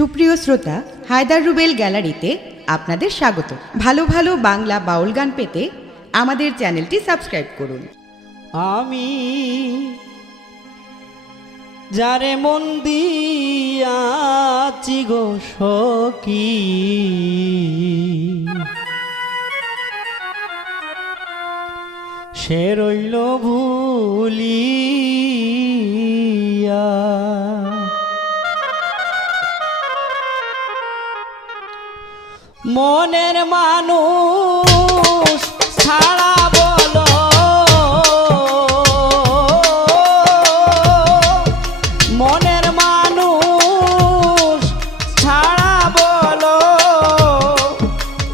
সুপ্রিয় শ্রোতা, হায়দার রুবেল গ্যালারিতে আপনাদের স্বাগত। ভালো ভালো বাংলা বাউল গান পেতে আমাদের চ্যানেলটি সাবস্ক্রাইব করুন। আমি যারে মন দিয়াছি গো সখী, সে রইল ভুলিয়া। মনের মানুষ ছাড়া বলো, মনের মানুষ ছাড়া বলো,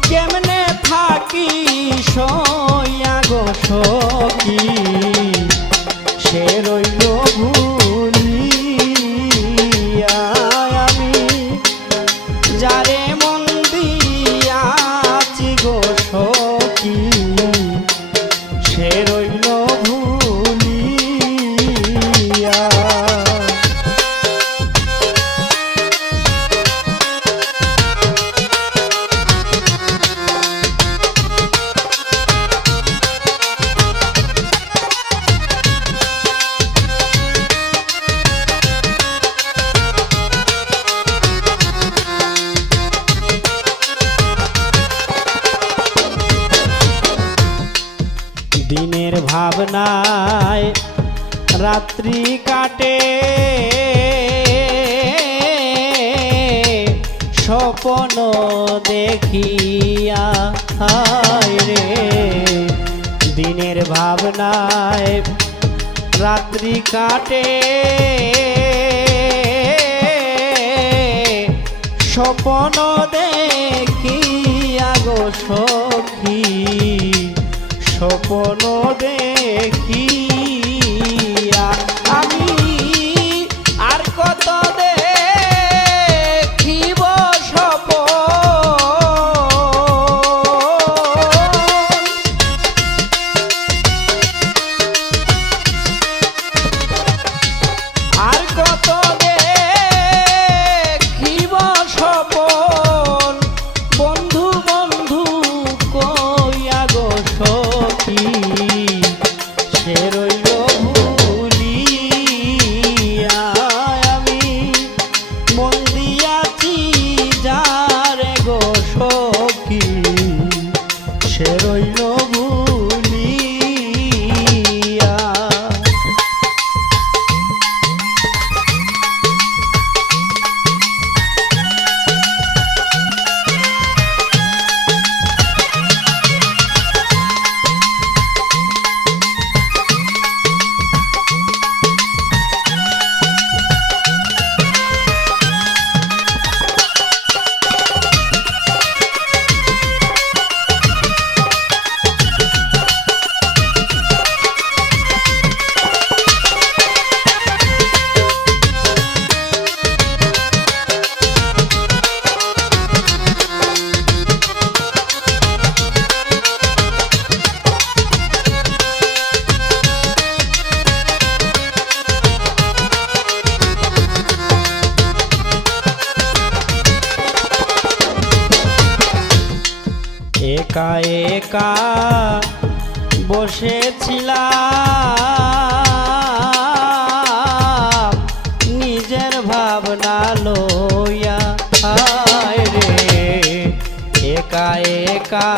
কেমনে থাকি সইয়া গো সখী, সে রইল ভুলিয়া। আমি যারে মন দিয়াছি গো সখী, সে রইল ভুলিয়া। দিনের ভাবনায় রাত্রি কাটে, স্বপ্ন দেখিয়া রে। দিনের ভাবনায় রাত্রি কাটে, স্বপ্ন দেখিয়া গো সখী, স্বপ্ন দেখিয়া। আমি আর কত দেখিব স্বপ্ন, আর কত দেখিব স্বপ্ন, বন্ধু বন্ধু কইয়া গো সখী, সে রইল ভুলিয়া। আমি মন দিয়াছি যারে গো সখী, সে রইল ভুলিয়া। একা একা বসেছিলাম, নিজের ভাবনা লইয়া রে। একা একা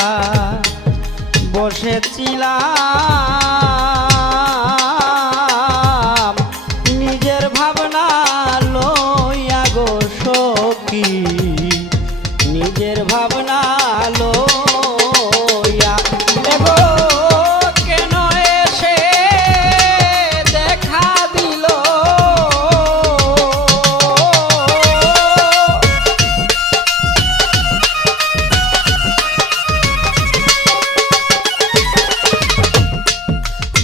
বসেছিলাম, নিজের ভাবনা লইয়া গো সখী, নিজের ভাবনা লইয়া। এগো কেন এসে দেখা দিল,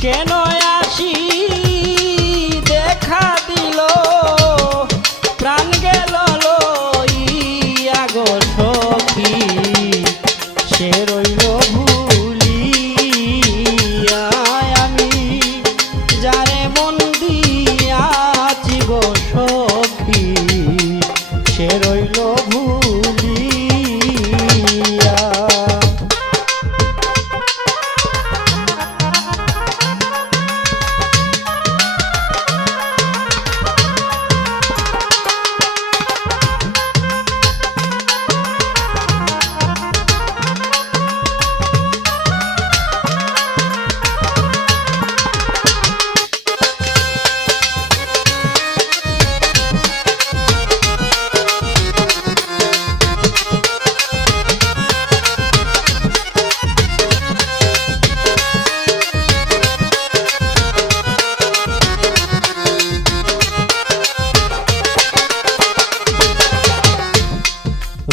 কেন আসি দেখা দিল, প্রাণ গেল লই রইল ভুলিয়া।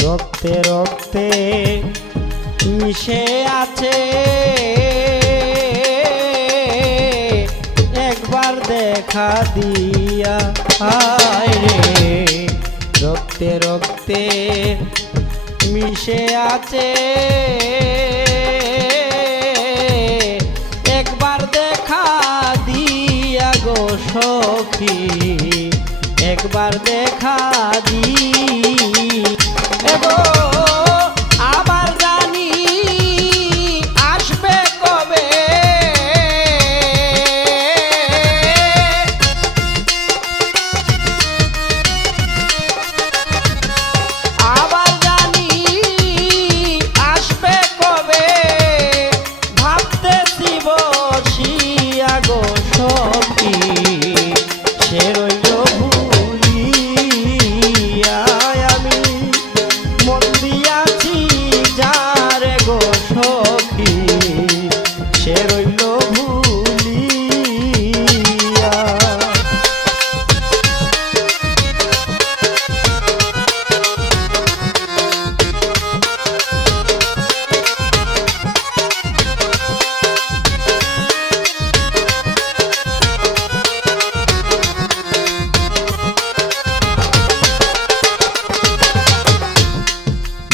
রক্তে রক্তে মিশে আছে, একবার দেখা দিয়া হায় রে। রক্তে রক্তে মিশে আছে, একবার দেখা দিয়া গো সখী, একবার দেখা দি এগো। আবার জানি আসবে কবে, আবার জানি আসবে কবে, ভাবতেছি বসিয়া গো সখী, সে রইল ভুলিয়া। আমি মন দিয়াছি যারে গো সখী, সে রইল ভুলিয়া।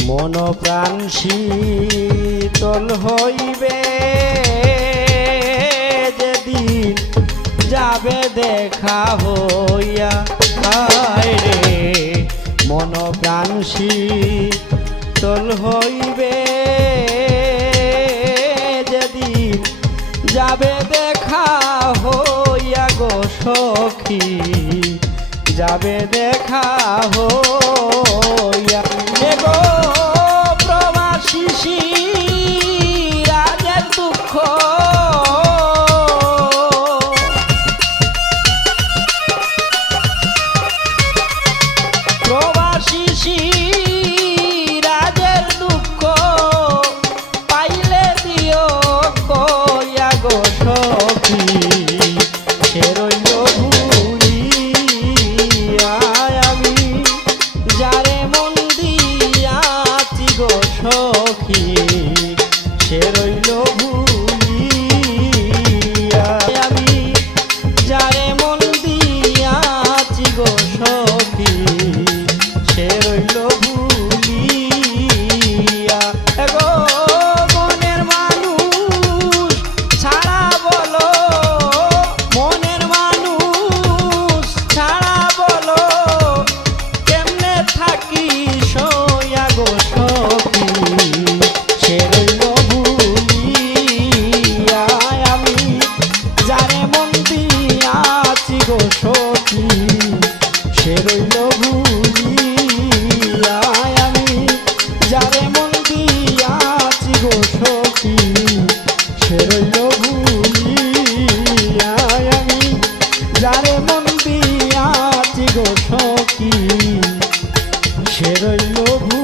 মন প্রাণ শীতল হইবে যেদিন যাবে দেখা হইয়া হায় রে। মন প্রাণ শীতল হইবে যেদিন যাবে দেখা হইয়া গো সখী, যাবে দেখা হইয়া এগো। প্রবাসী রাজের দুঃখ, প্রবাসী রাজের দুঃখ, পাইলে দিও কইয়া গো সখী, সে রইল ভুলিয়া। আমি যারে মন দিয়াছি গো সখী, সে রইল ভুলিয়া। আমি যারে মন দিয়াছি গো সখী, সে রইল ভুলিয়া। এগো মনের মানুষ ছাড়া বলো, মনের মানুষ ছাড়া বলো, কেমনে থাকি সইয়া গো সখী, সে রইল ভুলিয়া। আমি যারে মন দিয়াছি গো সখী, সে রইল ভুলিয়া। আমি যারে মন দিয়াছি গো সখী, সে রইল ভুলিয়া। আমি যারে মন দিয়াছি গো সখী, সে রইল ভুলিয়া।